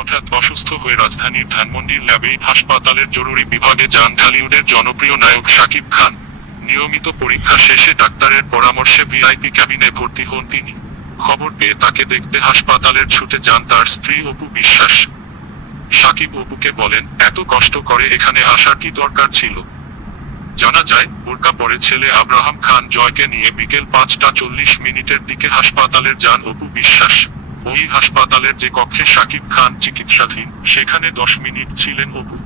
হঠাৎ অসুস্থ হয়ে রাজধানীর ধানমন্ডির ল্যাবে হাসপাতালের জরুরি বিভাগে যান ঢালিউডের জনপ্রিয় নায়ক শাকিব খান। নিয়মিত পরীক্ষা শেষে ডাক্তারের পরামর্শে ভিআইপি ক্যাবিনে ভর্তি হন তিনি। খবর পেয়ে তাকে দেখতে হাসপাতালের ছুটে যান তার স্ত্রী অপু বিশ্বাস। শাকিব অপুকে বলেন, এত কষ্ট করে এখানে আসার কি দরকার ছিল? জানা যায়, বোরকা পরে ছেলে আব্রাহাম খান জয়কে নিয়ে বিকেল ৫টা ৪০ দিকে হাসপাতালের যান অপু বিশ্বাস। ওই হাসপাতালের যে কক্ষে শাকিব খান চিকিৎসাধীন, সেখানে ১০ মিনিট ছিলেন অপু।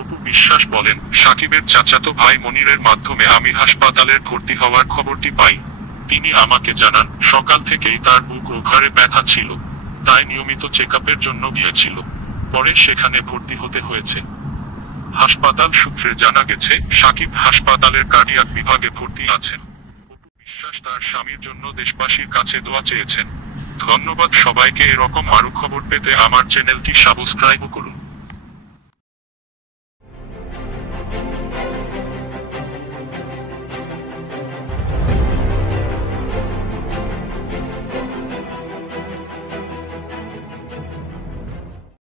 অপু বিশ্বাস বলেন, শাকিবের চাচাতো ভাই মনিরের মাধ্যমে আমি হাসপাতালের ভর্তি হওয়ার খবরটি পাই। তিনি আমাকে জানান, সকাল থেকেই তার বুক ও ঘাড়ে ব্যথা ছিল, তাই নিয়মিত চেকআপের জন্য গিয়েছিল। পরে সেখানে ভর্তি হতে হয়েছে। হাসপাতাল সূত্রে জানা গেছে, শাকিব হাসপাতালের কার্ডিয়াক বিভাগে ভর্তি আছেন। অপু বিশ্বাস তার স্বামীর জন্য দেশবাসীর কাছে দোয়া চেয়েছেন। ধন্যবাদ সবাইকে। এরকম আরো খবর পেতে আমার চ্যানেলটি সাবস্ক্রাইব করুন।